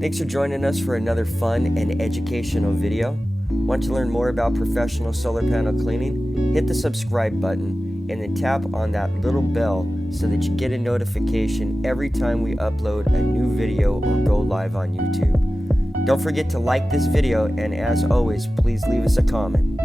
Thanks for joining us for another fun and educational video. Want to learn more about professional solar panel cleaning? Hit the subscribe button and then tap on that little bell so that you get a notification every time we upload a new video or go live on YouTube. Don't forget to like this video, and as always, please leave us a comment.